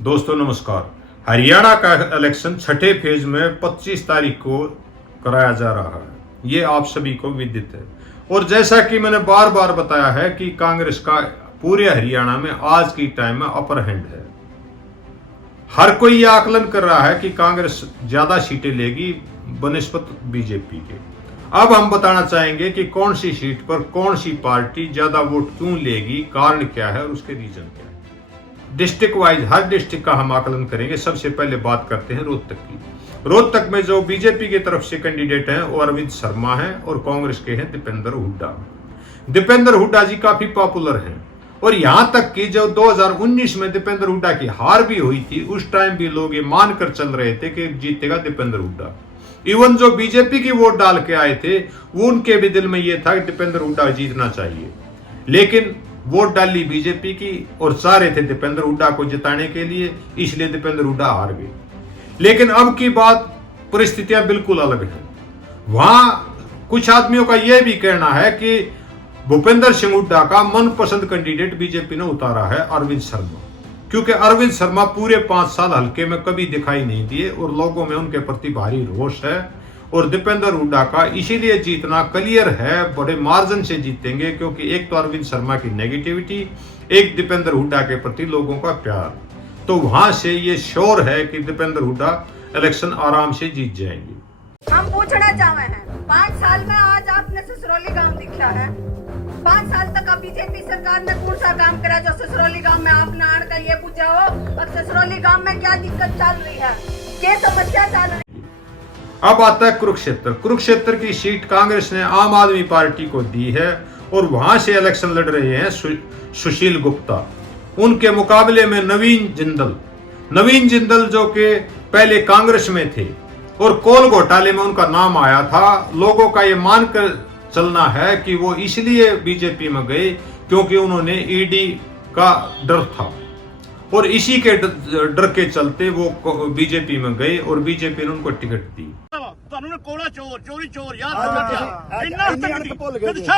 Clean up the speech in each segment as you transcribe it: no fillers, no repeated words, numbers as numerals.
दोस्तों नमस्कार। हरियाणा का इलेक्शन छठे फेज में 25 तारीख को कराया जा रहा है, ये आप सभी को विदित है। और जैसा कि मैंने बार बार बताया है कि कांग्रेस का पूरे हरियाणा में आज की टाइम में अपर हैंड है। हर कोई ये आकलन कर रहा है कि कांग्रेस ज्यादा सीटें लेगी बनिस्बत बीजेपी के। अब हम बताना चाहेंगे कि कौन सी सीट पर कौन सी पार्टी ज्यादा वोट क्यों लेगी, कारण क्या है और उसके रीजन क्या है। डिस्ट्रिक्ट वाइज हर डिस्ट्रिक्ट का हम आकलन करेंगे। सबसे पहले बात करते हैं रोहतक की। रोहतक में जो बीजेपी की तरफ से कैंडिडेट हैं वो अरविंद शर्मा हैं और कांग्रेस के हैं दीपेंद्र हुड्डा। दीपेंद्र हुड्डा जी काफी पॉपुलर हैं और यहां तक कि जो 2019 में दीपेंद्र हुड्डा की हार भी हुई थी, उस टाइम भी लोग ये मानकर चल रहे थे कि जीतेगा दीपेंद्र हुड्डा। इवन जो बीजेपी की वोट डाल के आए थे वो उनके भी दिल में ये था कि दीपेंद्र हुड्डा जीतना चाहिए, लेकिन वोट डाली बीजेपी की और चाह रहे थे दीपेंद्र हुड्डा को जिताने के लिए, इसलिए दीपेंद्र हुड्डा हार गए। लेकिन अब की बात परिस्थितियां बिल्कुल अलग हैं। वहां कुछ आदमियों का यह भी कहना है कि भूपेंद्र सिंह हुड्डा का मनपसंद कैंडिडेट बीजेपी ने उतारा है अरविंद शर्मा, क्योंकि अरविंद शर्मा पूरे 5 साल हल्के में कभी दिखाई नहीं दिए और लोगों में उनके प्रति भारी रोष है। और दीपेंद्र हुड्डा का इसीलिए जीतना क्लियर है, बड़े मार्जिन से जीतेंगे, क्योंकि एक तो अरविंद शर्मा की नेगेटिविटी, एक दीपेंद्र हुड्डा के प्रति लोगों का प्यार। तो वहां से ये श्योर है कि दीपेंद्र हुड्डा इलेक्शन आराम से जीत जाएंगे। हम पूछना चाहे हैं, 5 साल में आज आपने ससरौली गांव दिखा है। 5 साल तक अब बीजेपी सरकार ने कौन सा काम करा जो ससरौली गांव में आपने आड़ कर ये पूछा हो अब ससरौली गांव में क्या दिक्कत चल रही है, क्या समस्या चल रही है। अब आता है कुरुक्षेत्र। कुरुक्षेत्र की सीट कांग्रेस ने आम आदमी पार्टी को दी है और वहां से इलेक्शन लड़ रहे हैं सुशील गुप्ता। उनके मुकाबले में नवीन जिंदल जो कि पहले कांग्रेस में थे और कोल घोटाले में उनका नाम आया था। लोगों का ये मानकर चलना है कि वो इसलिए बीजेपी में गए क्योंकि उन्होंने ईडी का डर था और इसी के डर के चलते वो बीजेपी में गए और बीजेपी ने उनको टिकट दी। कोड़ा चोर चोरी चोर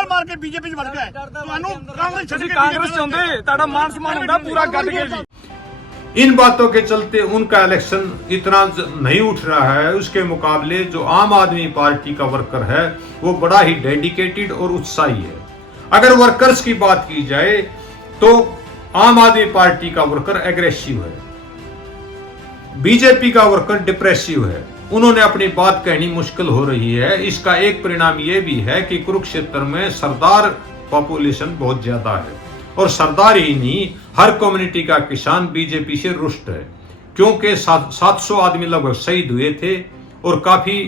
मार के बीजेपी च वड़ गए। कांग्रेस चाहते ताड़ा मान सम्मान होता पूरा गट के जी। इन बातों के चलते उनका इलेक्शन इतना नहीं उठ रहा है। उसके मुकाबले जो आम आदमी पार्टी का वर्कर है वो बड़ा ही डेडिकेटेड और उत्साही है। अगर वर्कर्स की बात की जाए तो आम आदमी पार्टी का वर्कर एग्रेसिव है, बीजेपी का वर्कर डिप्रेसिव है। उन्होंने अपनी बात कहनी मुश्किल हो रही है। इसका एक परिणाम यह भी है कि कुरुक्षेत्र में सरदार पॉपुलेशन बहुत ज्यादा है और सरदार ही नहीं, हर कम्युनिटी का किसान बीजेपी से रुष्ट है, क्योंकि 700 आदमी लगभग शहीद हुए थे और काफी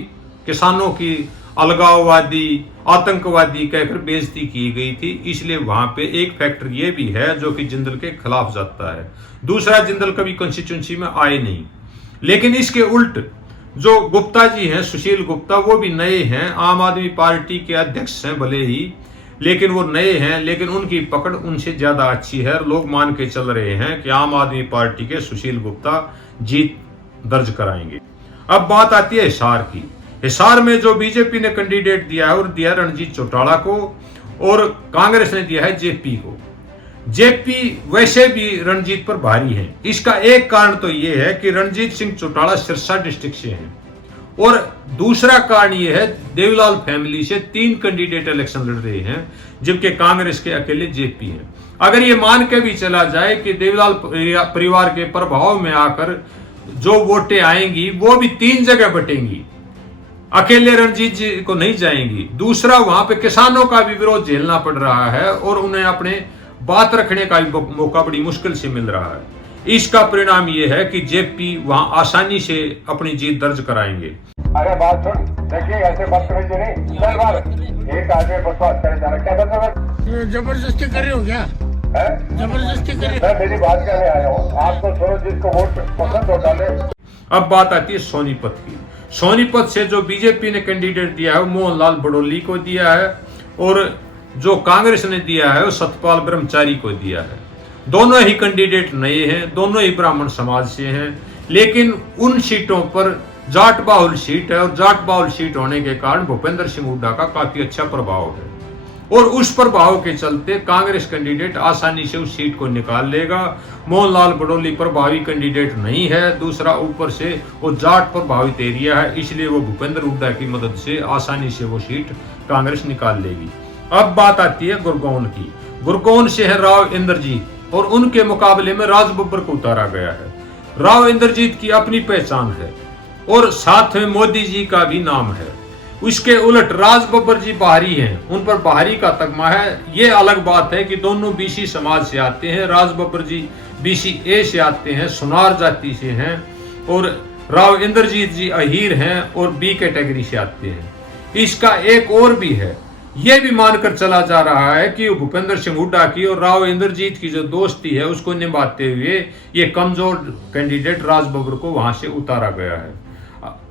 किसानों की अलगाववादी आतंकवादी कहकर बेइज्जती की गई थी। इसलिए वहां पे एक फैक्टर ये भी है जो कि जिंदल के खिलाफ जाता है। दूसरा, जिंदल कभी कंस्टिट्यूंसी में आए नहीं। लेकिन इसके उल्ट जो गुप्ता जी हैं, सुशील गुप्ता, वो भी नए हैं, आम आदमी पार्टी के अध्यक्ष हैं भले ही, लेकिन वो नए हैं, लेकिन उनकी पकड़ उनसे ज्यादा अच्छी है। लोग मान के चल रहे हैं कि आम आदमी पार्टी के सुशील गुप्ता जीत दर्ज कराएंगे। अब बात आती है हिसार की। हिसार में जो बीजेपी ने कैंडिडेट दिया है और दिया रणजीत चौटाला को और कांग्रेस ने दिया है जेपी को। जेपी वैसे भी रणजीत पर भारी है। इसका एक कारण तो यह है कि रणजीत सिंह चौटाला सिरसा डिस्ट्रिक्ट से हैं और दूसरा कारण यह है देवीलाल फैमिली से 3 कैंडिडेट इलेक्शन लड़ रहे हैं, जबकि कांग्रेस के अकेले जेपी हैं। अगर ये मान के भी चला जाए कि देवीलाल परिवार के प्रभाव में आकर जो वोटें आएंगी वो भी 3 जगह बटेंगी, अकेले रणजीत जी को नहीं जाएंगी। दूसरा, वहां पे किसानों का भी विरोध झेलना पड़ रहा है और उन्हें अपने बात रखने का भी मौका बड़ी मुश्किल से मिल रहा है। इसका परिणाम यह है कि जेपी वहां आसानी से अपनी जीत दर्ज कराएंगे। अरे बात सुन, देखिए ऐसे बदतमीजी नहीं, चल बार एक आदमी बस बात करे जा रहा, क्या बदतमीजी जबरदस्ती कर रहे हो क्या? जबरदस्ती कर रहे? मैं मेरी बात करने आया हूँ, आपको छोड़ो, जिसको वोट पसंद हो डाले। अब बात आती है सोनीपत की। सोनीपत से जो बीजेपी ने कैंडिडेट दिया है वो मोहनलाल बडोली को दिया है और जो कांग्रेस ने दिया है वो सतपाल ब्रह्मचारी को दिया है। दोनों ही कैंडिडेट नए हैं, दोनों ही ब्राह्मण समाज से हैं, लेकिन उन सीटों पर जाट बाहुल सीट है और जाट बाहुल सीट होने के कारण भूपेंद्र सिंह हुड्डा का काफी अच्छा प्रभाव है। और उस प्रभाव के चलते कांग्रेस कैंडिडेट आसानी से उस सीट को निकाल लेगा। मोहनलाल बडोली प्रभावी कैंडिडेट नहीं है, दूसरा ऊपर से वो जाट प्रभावित एरिया है, इसलिए वो भूपेंद्र हुड्डा की मदद से आसानी से वो सीट कांग्रेस निकाल लेगी। अब बात आती है गुरगोन की। गुरगोन से है राव इंद्रजीत और उनके मुकाबले में राज बब्बर को उतारा गया है। राव इंद्रजीत की अपनी पहचान है और साथ में मोदी जी का भी नाम है। उसके उलट राज बब्बर जी बाहरी हैं, उन पर बाहरी का तगमा है। ये अलग बात है कि दोनों बीसी समाज से आते हैं। राज बब्बर जी बीसी ए से आते हैं, सुनार जाति से हैं, और राव इंद्रजीत जी अहीर हैं और बी कैटेगरी से आते हैं। इसका एक और भी है, यह भी मानकर चला जा रहा है कि भूपेंद्र सिंह हुड्डा की और राव इंद्रजीत की जो दोस्ती है उसको निभाते हुए ये कमजोर कैंडिडेट राज बब्बर को वहां से उतारा गया है।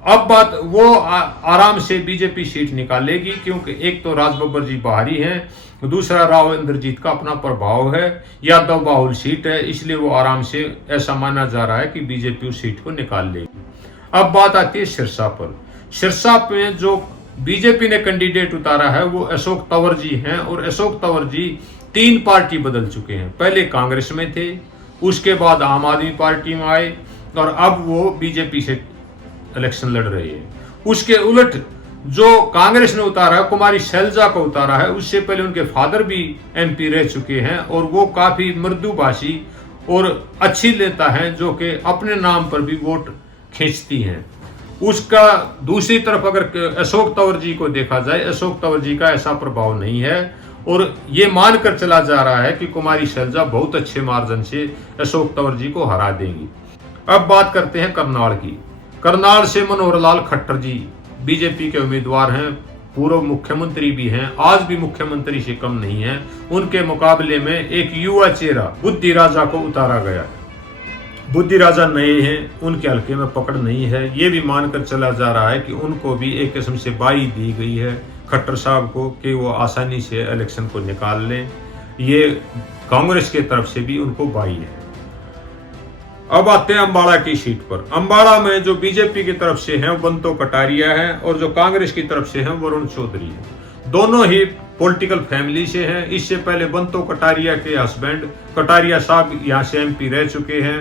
अब बात वो आराम से बीजेपी सीट निकालेगी, क्योंकि एक तो राज बब्बर जी बाहरी हैं, दूसरा राव इंद्रजीत का अपना प्रभाव है, यादव बाहुल सीट है, इसलिए वो आराम से ऐसा माना जा रहा है कि बीजेपी उस सीट को निकाल लेगी। अब बात आती है सिरसा पर। सिरसा में जो बीजेपी ने कैंडिडेट उतारा है वो अशोक तंवर जी हैं, और अशोक तंवर जी 3 पार्टी बदल चुके हैं। पहले कांग्रेस में थे, उसके बाद आम आदमी पार्टी में आए, और अब वो बीजेपी से इलेक्शन लड़ रहे हैं। उसके उलट जो कांग्रेस ने उतारा है, कुमारी शैलजा को उतारा है, उससे पहले उनके फादर भी एमपी रह चुके हैं, और वो काफी मृदुभाषी और अच्छी नेता हैं, जो कि अपने नाम पर भी वोट खींचती हैं। उसका दूसरी तरफ अगर अशोक तंवर जी को देखा जाए, अशोक तंवर जी का ऐसा प्रभाव नहीं है, और ये मानकर चला जा रहा है कि कुमारी शैलजा बहुत अच्छे मार्जिन से अशोक तंवर जी को हरा देंगी। अब बात करते हैं करनाल की। करनाल से मनोहर लाल खट्टर जी बीजेपी के उम्मीदवार हैं, पूर्व मुख्यमंत्री भी हैं, आज भी मुख्यमंत्री से कम नहीं है। उनके मुकाबले में एक युवा चेहरा बुद्धि राजा को उतारा गया है। बुद्धि राजा नए हैं, उनके हल्के में पकड़ नहीं है। ये भी मानकर चला जा रहा है कि उनको भी एक किस्म से बाई दी गई है खट्टर साहब को, कि वो आसानी से इलेक्शन को निकाल लें। ये कांग्रेस के तरफ से भी उनको बाई है। अब आते हैं अम्बाड़ा की सीट पर। अम्बाड़ा में जो बीजेपी की तरफ से हैं वो बंतो कटारिया है, और जो कांग्रेस की तरफ से हैं वरुण चौधरी है। दोनों ही पॉलिटिकल फैमिली से हैं। इससे पहले बंतो कटारिया के हस्बैंड कटारिया साहब यहाँ से एमपी रह चुके हैं।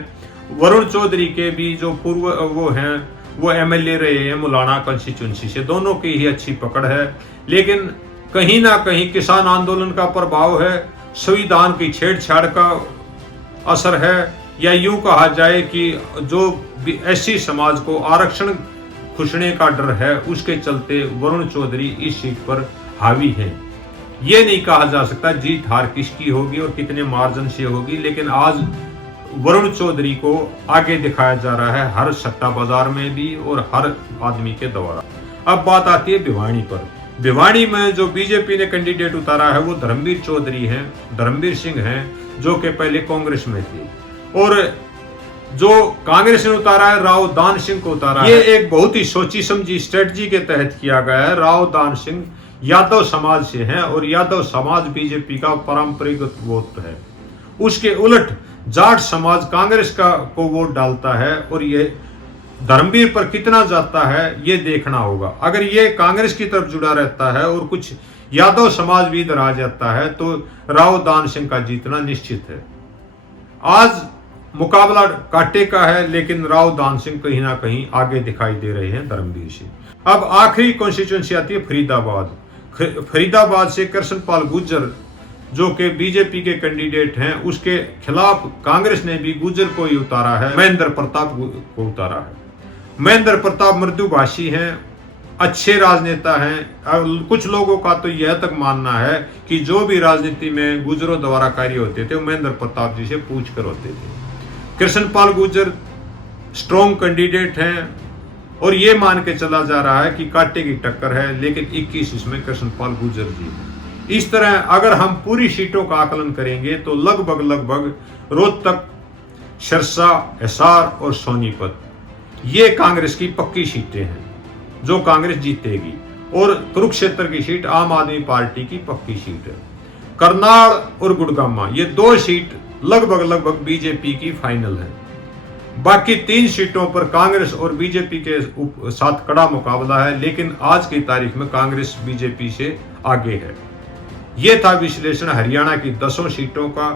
वरुण चौधरी के भी जो पूर्व वो हैं वो एमएलए रहे हैं मुलाना कंस्टिट्यूंसी से। दोनों की ही अच्छी पकड़ है, लेकिन कहीं ना कहीं किसान आंदोलन का प्रभाव है, संविधान की छेड़छाड़ का असर है, या यूं कहा जाए कि जो एससी समाज को आरक्षण खुशने का डर है, उसके चलते वरुण चौधरी इस सीट पर हावी हैं। ये नहीं कहा जा सकता जीत हार किसकी होगी और कितने मार्जिन से होगी, लेकिन आज वरुण चौधरी को आगे दिखाया जा रहा है हर सट्टा बाजार में भी और हर आदमी के द्वारा। अब बात आती है भिवानी पर। भिवानी में जो बीजेपी ने कैंडिडेट उतारा है वो धर्मवीर चौधरी हैं, धर्मवीर सिंह हैं, जो कि पहले कांग्रेस में थे, और जो कांग्रेस ने उतारा है राव दान सिंह को उतारा है। ये एक बहुत ही सोची समझी स्ट्रेटजी के तहत किया गया है। राव दान सिंह यादव समाज से हैं, और यादव समाज बीजेपी का पारंपरिक वोट है। उसके उलट जाट समाज कांग्रेस को वोट डालता है, और ये धर्मवीर पर कितना जाता है ये देखना होगा। अगर ये कांग्रेस की तरफ जुड़ा रहता है और कुछ यादव समाज भी इधर आ जाता है, तो राव दान सिंह का जीतना निश्चित है। आज मुकाबला कांटे का है, लेकिन राव दान सिंह कहीं ना कहीं आगे दिखाई दे रहे हैं धर्मवीर से। अब आखिरी कॉन्स्टिट्यूंसी आती है फरीदाबाद। फरीदाबाद से कृष्णपाल गुर्जर, जो कि बीजेपी के कैंडिडेट हैं, उसके खिलाफ कांग्रेस ने भी गुर्जर को ही उतारा है, महेंद्र प्रताप को उतारा है। महेंद्र प्रताप मृदुभाषी हैं, अच्छे राजनेता हैं। कुछ लोगों का तो यह तक मानना है कि जो भी राजनीति में गुर्जरों द्वारा कार्य होते थे वो महेंद्र प्रताप जी से पूछ कर होते थे। कृष्णपाल गुर्जर स्ट्रॉन्ग कैंडिडेट हैं, और ये मान के चला जा रहा है कि कांटे की टक्कर है, लेकिन 21 इसमें कृष्णपाल गुर्जर जी हैं। इस तरह अगर हम पूरी सीटों का आकलन करेंगे तो लगभग रोहतक, सिरसा, हिसार और सोनीपत ये कांग्रेस की पक्की सीटें हैं जो कांग्रेस जीतेगी, और कुरुक्षेत्र की सीट आम आदमी पार्टी की पक्की सीट है। करनाल और गुड़गामा ये 2 सीट लगभग बीजेपी की फाइनल है। बाकी 3 सीटों पर कांग्रेस और बीजेपी के साथ कड़ा मुकाबला है, लेकिन आज की तारीख में कांग्रेस बीजेपी से आगे है। ये था विश्लेषण हरियाणा की 10 सीटों का।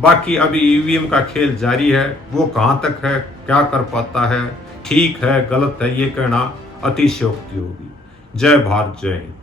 बाकी अभी ईवीएम का खेल जारी है, वो कहां तक है, क्या कर पाता है, ठीक है गलत है, ये कहना अतिशयोक्ति होगी। जय भारत, जय हिंद।